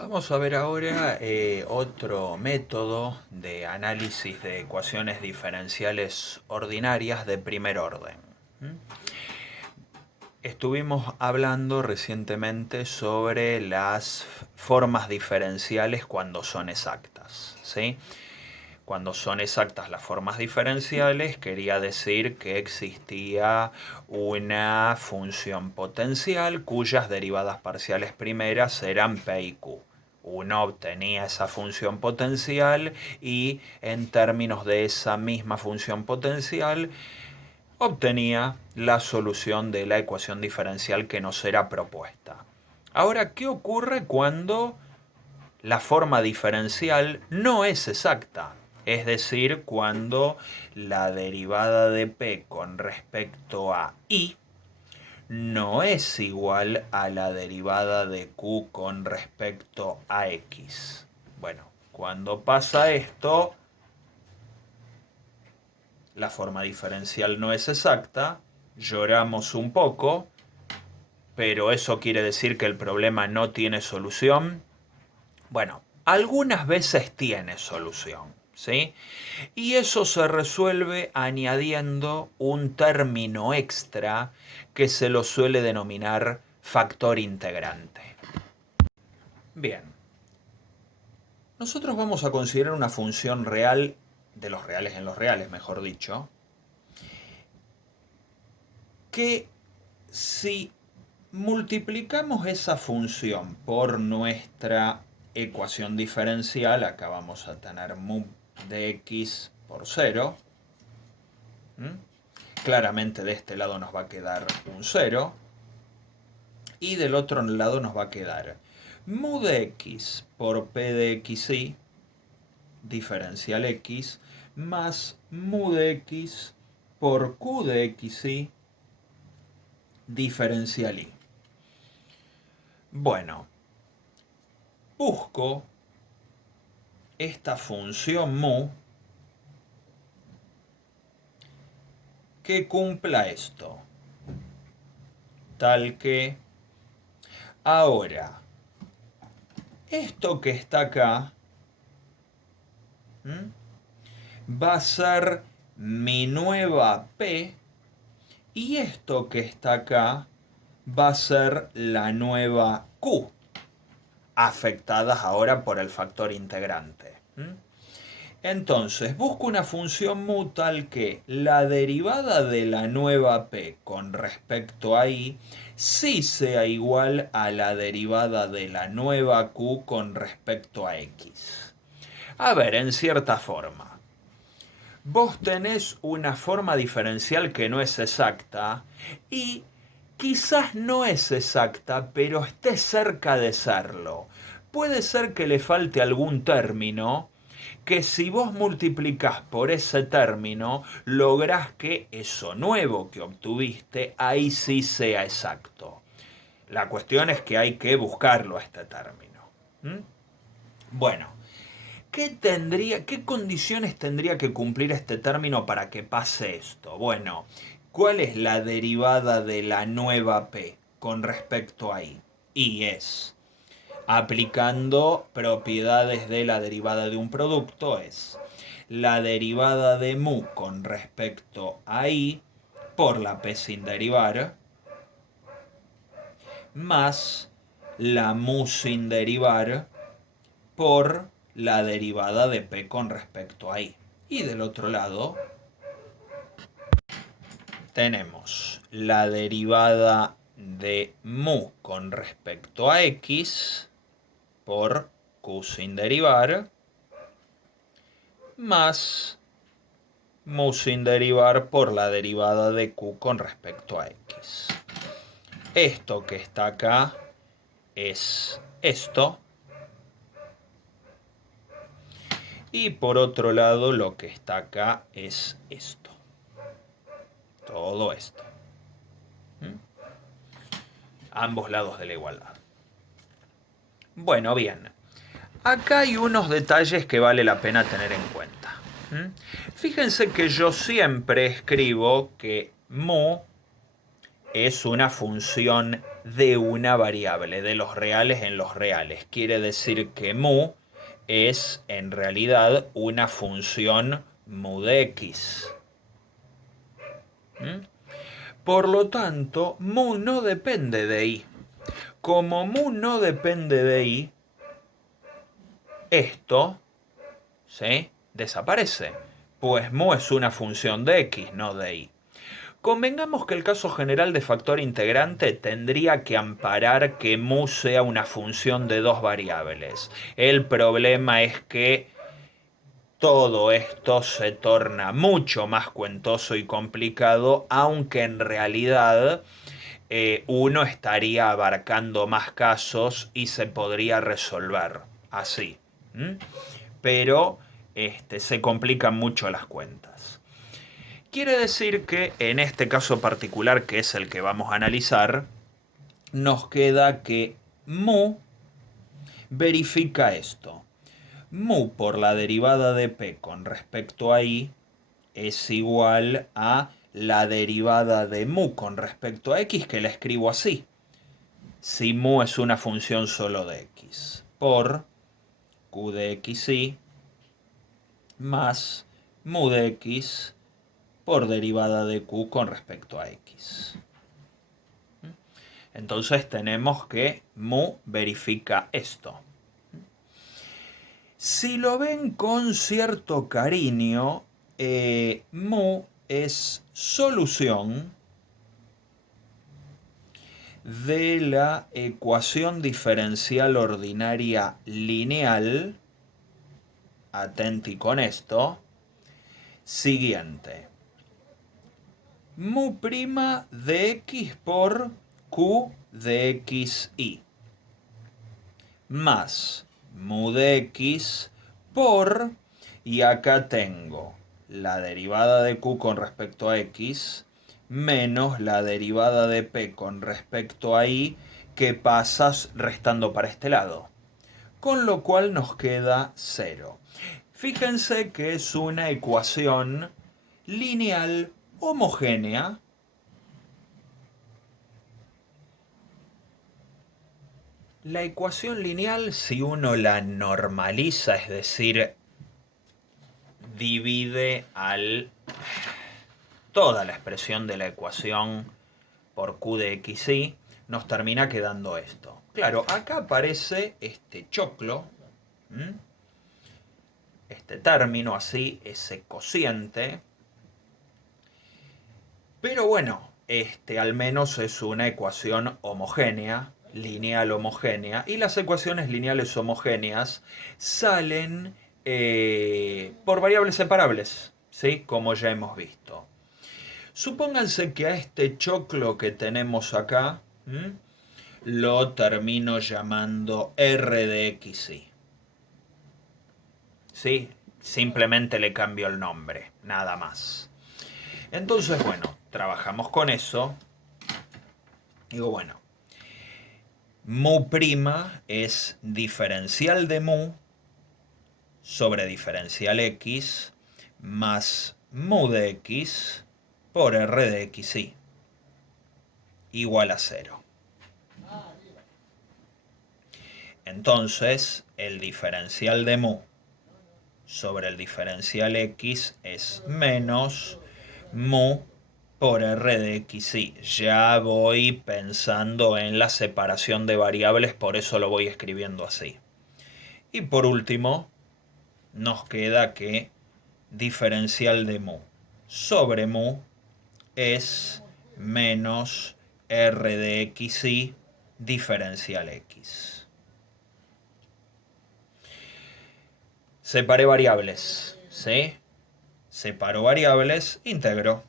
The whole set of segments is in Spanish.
Vamos a ver ahora otro método de análisis de ecuaciones diferenciales ordinarias de primer orden. ¿Mm? Estuvimos hablando recientemente sobre las formas diferenciales cuando son exactas, ¿sí? Cuando son exactas las formas diferenciales, quería decir que existía una función potencial cuyas derivadas parciales primeras eran P y Q. Uno obtenía esa función potencial y en términos de esa misma función potencial obtenía la solución de la ecuación diferencial que nos era propuesta. Ahora, ¿qué ocurre cuando la forma diferencial no es exacta? Es decir, cuando la derivada de p con respecto a i no es igual a la derivada de q con respecto a x. Bueno, cuando pasa esto, la forma diferencial no es exacta, lloramos un poco, pero eso quiere decir que el problema no tiene solución. Bueno, algunas veces tiene solución, ¿sí? Y eso se resuelve añadiendo un término extra que se lo suele denominar factor integrante. Bien, nosotros vamos a considerar una función real, de los reales en los reales, mejor dicho, que si multiplicamos esa función por nuestra ecuación diferencial, acá vamos a tener mu de x por 0. Claramente de este lado nos va a quedar un 0. Y del otro lado nos va a quedar mu de x por p de xy, diferencial x, más mu de x por q de xy, diferencial y. Bueno, busco esta función mu que cumpla esto, tal que ahora esto que está acá va a ser mi nueva p y esto que está acá va a ser la nueva q, afectadas ahora por el factor integrante. Entonces, busco una función mu tal que la derivada de la nueva p con respecto a i sí sea igual a la derivada de la nueva q con respecto a x. A ver, en cierta forma, vos tenés una forma diferencial que no es exacta y quizás no es exacta, pero esté cerca de serlo. Puede ser que le falte algún término que si vos multiplicás por ese término, lográs que eso nuevo que obtuviste ahí sí sea exacto. La cuestión es que hay que buscarlo a este término. Bueno, ¿qué condiciones tendría que cumplir este término para que pase esto? Bueno, ¿cuál es la derivada de la nueva p con respecto a i? Y es, aplicando propiedades de la derivada de un producto, es la derivada de mu con respecto a i por la p sin derivar, más la mu sin derivar por la derivada de p con respecto a i. Y del otro lado tenemos la derivada de mu con respecto a x por q sin derivar, más mu sin derivar por la derivada de q con respecto a x. Esto que está acá es esto. Y por otro lado, lo que está acá es esto. Todo esto. Ambos lados de la igualdad. Bueno, bien. Acá hay unos detalles que vale la pena tener en cuenta. Fíjense que yo siempre escribo que mu es una función de una variable, de los reales en los reales. Quiere decir que mu es en realidad una función mu de x. ¿Mm? Por lo tanto, mu no depende de i. Como mu no depende de i, esto, ¿sí?, desaparece. Pues mu es una función de x, no de i. Convengamos que el caso general de factor integrante tendría que amparar que mu sea una función de dos variables. El problema es que todo esto se torna mucho más cuentoso y complicado, aunque en realidad uno estaría abarcando más casos y se podría resolver así. ¿Mm? Pero se complican mucho las cuentas. Quiere decir que en este caso particular, que es el que vamos a analizar, nos queda que mu verifica esto. Mu por la derivada de p con respecto a i es igual a la derivada de mu con respecto a x, que la escribo así. Si mu es una función solo de x, por q de xi más mu de x por derivada de q con respecto a x. Entonces tenemos que mu verifica esto. Si lo ven con cierto cariño, mu es solución de la ecuación diferencial ordinaria lineal, atenti con esto, siguiente. Mu prima de x por q de xi más mu de x por, y acá tengo la derivada de q con respecto a x menos la derivada de p con respecto a i, que pasas restando para este lado. Con lo cual nos queda 0. Fíjense que es una ecuación lineal homogénea. La ecuación lineal, si uno la normaliza, es decir, divide toda la expresión de la ecuación por q de xi, nos termina quedando esto. Claro, acá aparece este choclo, este término así, ese cociente, pero bueno, al menos es una ecuación homogénea, lineal homogénea, y las ecuaciones lineales homogéneas salen por variables separables, ¿sí?, como ya hemos visto. Supónganse que a este choclo que tenemos acá lo termino llamando r de xi. ¿Sí? Simplemente le cambio el nombre, nada más. Entonces, bueno, trabajamos con eso. Digo, bueno, mu prima es diferencial de mu sobre diferencial x más mu de x por r de xi igual a 0. Entonces, el diferencial de mu sobre el diferencial x es menos mu por r de xi. Ya voy pensando en la separación de variables, por eso lo voy escribiendo así. Y por último, nos queda que diferencial de mu sobre mu es menos r de xi diferencial x. Separé variables, ¿sí? Separo variables, integro.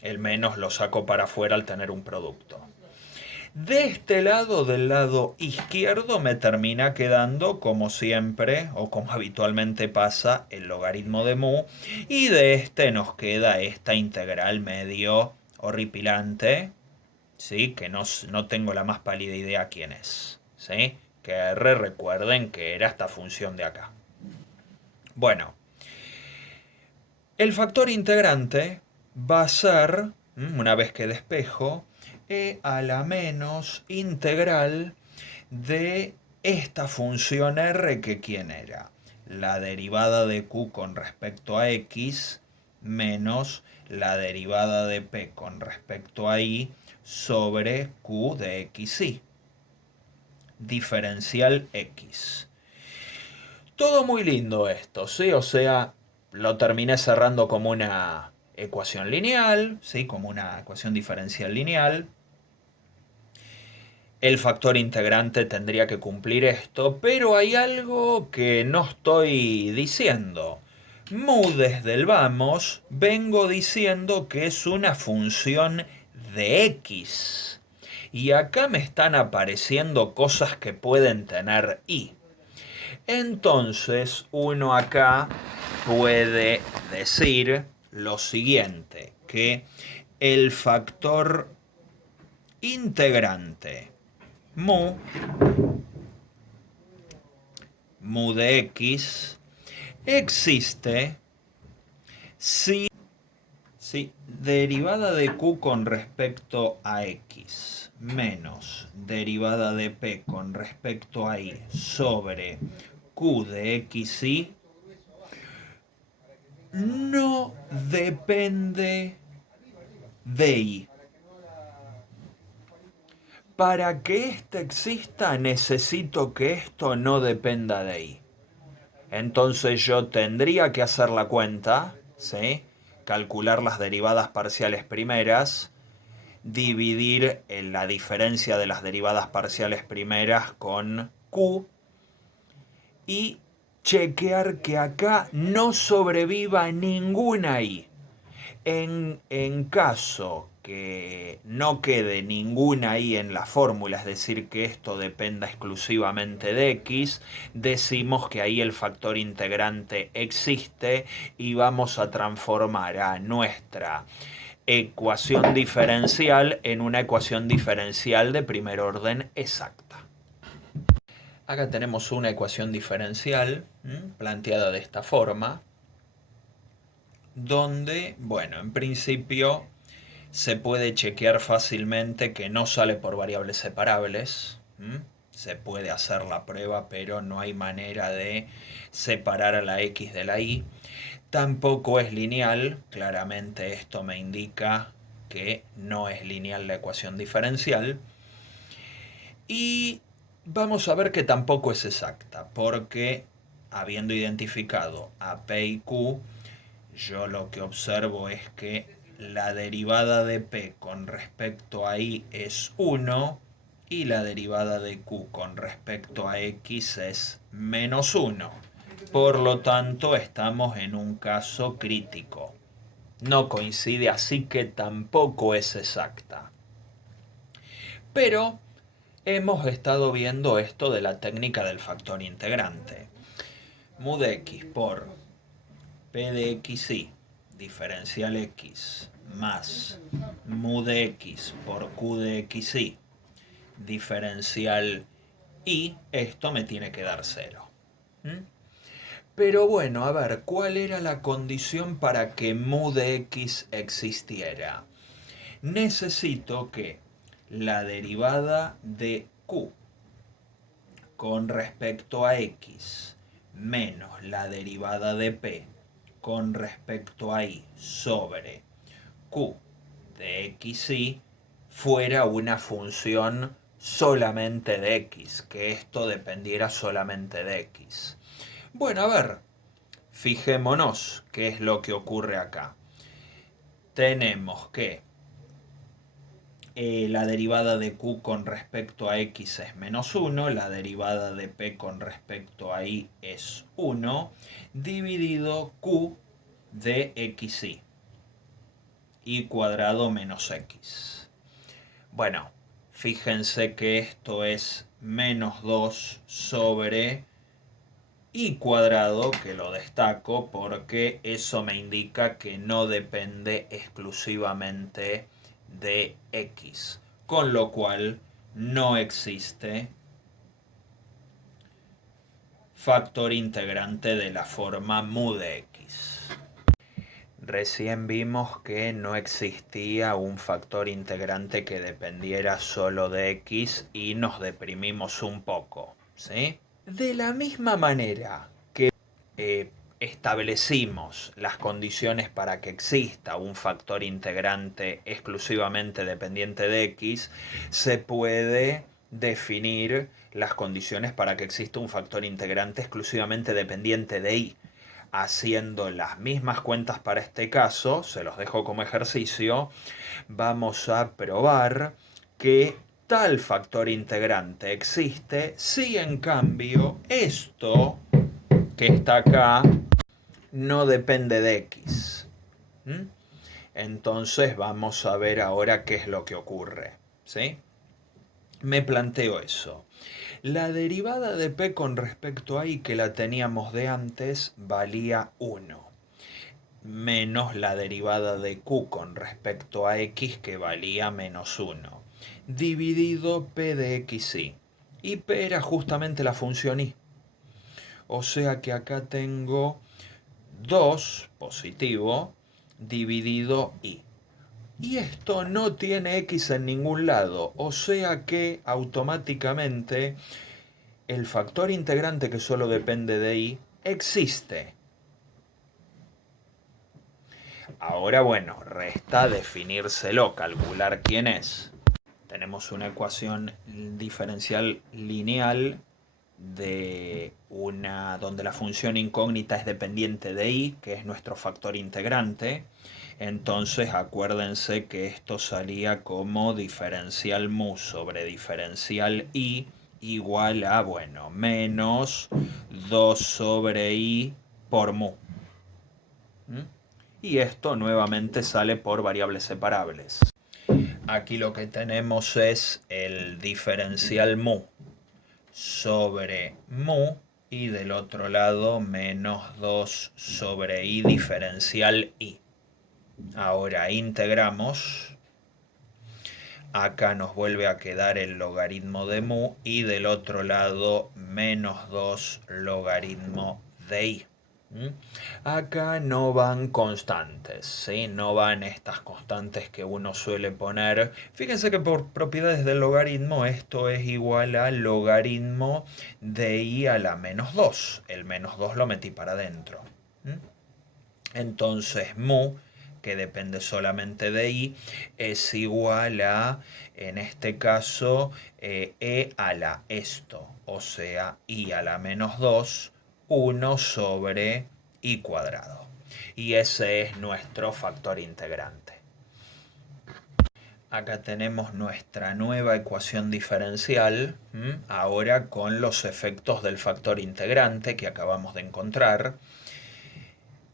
El menos lo saco para afuera al tener un producto. De este lado, del lado izquierdo, me termina quedando, como siempre, o como habitualmente pasa, el logaritmo de mu. Y de este nos queda esta integral medio horripilante, ¿sí?, que no tengo la más pálida idea quién es, ¿sí? Que r, recuerden que era esta función de acá. Bueno, el factor integrante va a ser, una vez que despejo, e a la menos integral de esta función r, que ¿quién era? La derivada de q con respecto a x menos la derivada de p con respecto a y sobre q de xy. Diferencial x. Todo muy lindo esto, ¿sí? O sea, lo terminé cerrando como una ecuación lineal, ¿sí? Como una ecuación diferencial lineal. El factor integrante tendría que cumplir esto, pero hay algo que no estoy diciendo. Mu desde el vamos vengo diciendo que es una función de x. Y acá me están apareciendo cosas que pueden tener y. Entonces uno acá puede decir lo siguiente, que el factor integrante mu de x existe si derivada de q con respecto a x menos derivada de p con respecto a y sobre q de xy no depende de y. Para que esto exista necesito que esto no dependa de y. Entonces yo tendría que hacer la cuenta, ¿sí? Calcular las derivadas parciales primeras, dividir en la diferencia de las derivadas parciales primeras con q y chequear que acá no sobreviva ninguna y. En caso que no quede ninguna i en la fórmula, es decir, que esto dependa exclusivamente de x, decimos que ahí el factor integrante existe y vamos a transformar a nuestra ecuación diferencial en una ecuación diferencial de primer orden exacta. Acá tenemos una ecuación diferencial planteada de esta forma, donde, bueno, en principio se puede chequear fácilmente que no sale por variables separables. Se puede hacer la prueba, pero no hay manera de separar a la x de la y. Tampoco es lineal, claramente esto me indica que no es lineal la ecuación diferencial. Y vamos a ver que tampoco es exacta, porque habiendo identificado a p y q, yo lo que observo es que la derivada de p con respecto a y es 1 y la derivada de q con respecto a x es menos 1. Por lo tanto, estamos en un caso crítico. No coincide, así que tampoco es exacta. Pero hemos estado viendo esto de la técnica del factor integrante. Mu de x por p de xy diferencial x más mu de x por q de xy diferencial y, esto me tiene que dar 0. Pero bueno, a ver, ¿cuál era la condición para que mu de x existiera? Necesito que la derivada de q con respecto a x menos la derivada de p con respecto a y sobre q de xy fuera una función solamente de x, que esto dependiera solamente de x. Bueno, a ver, fijémonos qué es lo que ocurre acá. Tenemos que la derivada de q con respecto a x es menos 1, la derivada de p con respecto a y es 1, dividido q de xy, y cuadrado menos x. Bueno, fíjense que esto es menos 2 sobre y cuadrado, que lo destaco porque eso me indica que no depende exclusivamente de x, con lo cual no existe factor integrante de la forma mu de x. Recién vimos que no existía un factor integrante que dependiera solo de x y nos deprimimos un poco, ¿sí? De la misma manera que establecimos las condiciones para que exista un factor integrante exclusivamente dependiente de x, se puede definir las condiciones para que exista un factor integrante exclusivamente dependiente de y. Haciendo las mismas cuentas para este caso, se los dejo como ejercicio, vamos a probar que tal factor integrante existe si en cambio esto que está acá no depende de x. Entonces vamos a ver ahora qué es lo que ocurre, ¿sí? Me planteo eso. La derivada de p con respecto a y, que la teníamos de antes, valía 1, menos la derivada de q con respecto a x, que valía menos 1, dividido p de x y. Y p era justamente la función y. O sea que acá tengo 2 positivo dividido y. Y esto no tiene x en ningún lado, o sea que automáticamente el factor integrante que solo depende de y existe. Ahora bueno, resta definírselo, calcular quién es. Tenemos una ecuación diferencial lineal donde la función incógnita es dependiente de y, que es nuestro factor integrante. Entonces acuérdense que esto salía como diferencial mu sobre diferencial y igual a, bueno, menos 2 sobre i por mu. Y esto nuevamente sale por variables separables. Aquí lo que tenemos es el diferencial mu sobre mu, y del otro lado menos 2 sobre i diferencial i. Ahora integramos. Acá nos vuelve a quedar el logaritmo de mu y del otro lado menos 2 logaritmo de i. Acá no van constantes, ¿sí? No van estas constantes que uno suele poner. Fíjense que por propiedades del logaritmo esto es igual al logaritmo de i a la menos 2. El menos 2 lo metí para adentro. Entonces mu, que depende solamente de i, es igual a, en este caso, e a la esto, o sea, i a la menos 2, 1 sobre i cuadrado. Y ese es nuestro factor integrante. Acá tenemos nuestra nueva ecuación diferencial, ahora con los efectos del factor integrante que acabamos de encontrar.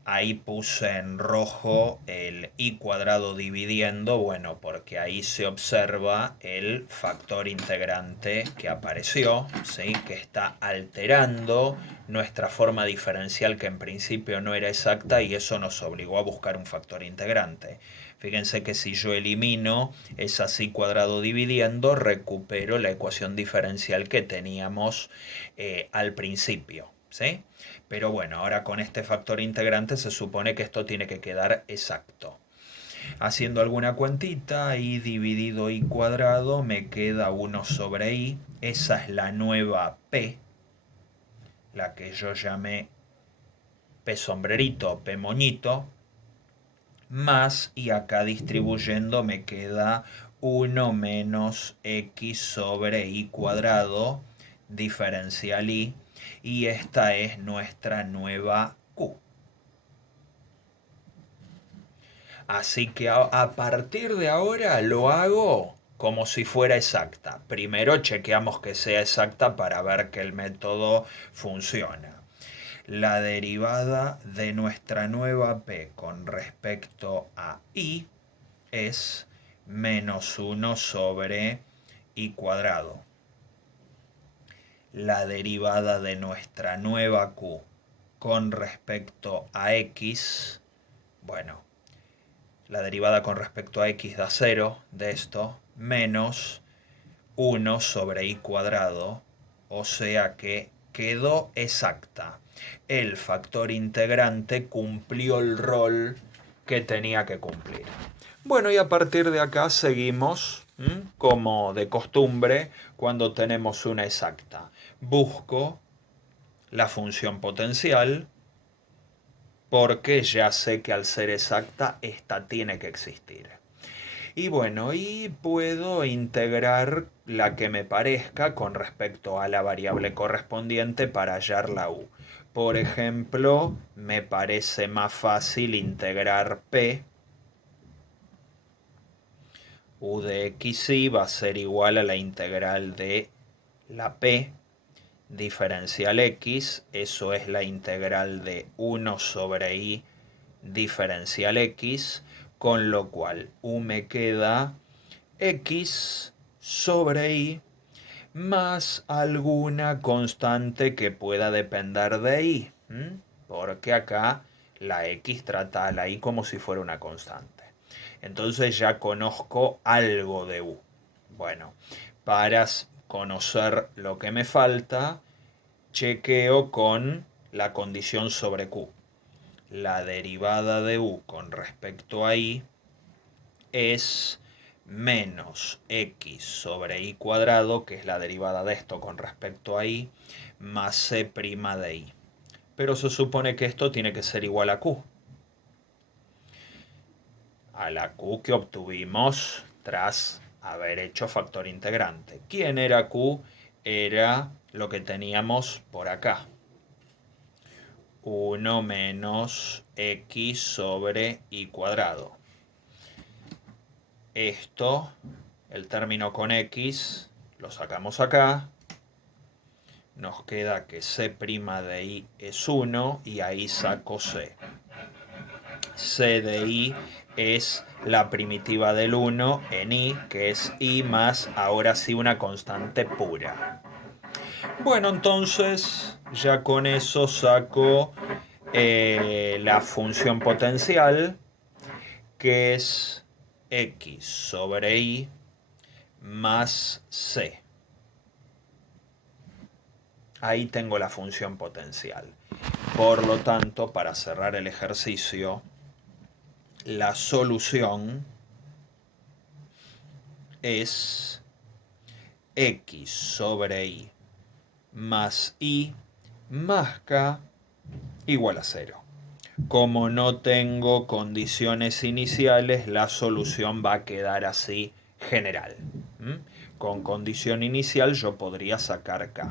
Ahí puse en rojo el i cuadrado dividiendo, bueno, porque ahí se observa el factor integrante que apareció, ¿sí? Que está alterando nuestra forma diferencial, que en principio no era exacta, y eso nos obligó a buscar un factor integrante. Fíjense que si yo elimino esa i cuadrado dividiendo, recupero la ecuación diferencial que teníamos al principio, ¿sí? Pero bueno, ahora con este factor integrante se supone que esto tiene que quedar exacto. Haciendo alguna cuentita, i dividido i cuadrado me queda 1 sobre i. Esa es la nueva p, la que yo llamé p sombrerito, p moñito, más, y acá distribuyendo me queda 1 menos x sobre i cuadrado, diferencial i, y esta es nuestra nueva q. Así que a partir de ahora lo hago como si fuera exacta. Primero chequeamos que sea exacta para ver que el método funciona. La derivada de nuestra nueva p con respecto a i es menos 1 sobre i cuadrado. La derivada de nuestra nueva q con respecto a x, bueno, la derivada con respecto a x da 0 de esto, menos 1 sobre i cuadrado, o sea que quedó exacta. El factor integrante cumplió el rol que tenía que cumplir. Bueno, y a partir de acá seguimos, como de costumbre, cuando tenemos una exacta. Busco la función potencial, porque ya sé que al ser exacta, esta tiene que existir. Y bueno, y puedo integrar la que me parezca con respecto a la variable correspondiente para hallar la u. Por ejemplo, me parece más fácil integrar p. U de xy va a ser igual a la integral de la p diferencial x. Eso es la integral de 1 sobre i diferencial x. Con lo cual u me queda x sobre y más alguna constante que pueda depender de y. Porque acá la x trata a la y como si fuera una constante. Entonces ya conozco algo de u. Bueno, para conocer lo que me falta, chequeo con la condición sobre q. La derivada de u con respecto a y es menos x sobre y cuadrado, que es la derivada de esto con respecto a y, más c' de y. Pero se supone que esto tiene que ser igual a q. A la q que obtuvimos tras haber hecho factor integrante. ¿Quién era q? Era lo que teníamos por acá. 1 menos x sobre y cuadrado. Esto, el término con x, lo sacamos acá. Nos queda que c' de y es 1 y ahí saco c. C de y es la primitiva del 1 en y, que es y más, ahora sí, una constante pura. Bueno, entonces ya con eso saco la función potencial, que es x sobre y más c. Ahí tengo la función potencial. Por lo tanto, para cerrar el ejercicio, la solución es x sobre y más y más k igual a 0. Como no tengo condiciones iniciales, la solución va a quedar así general. Con condición inicial yo podría sacar k.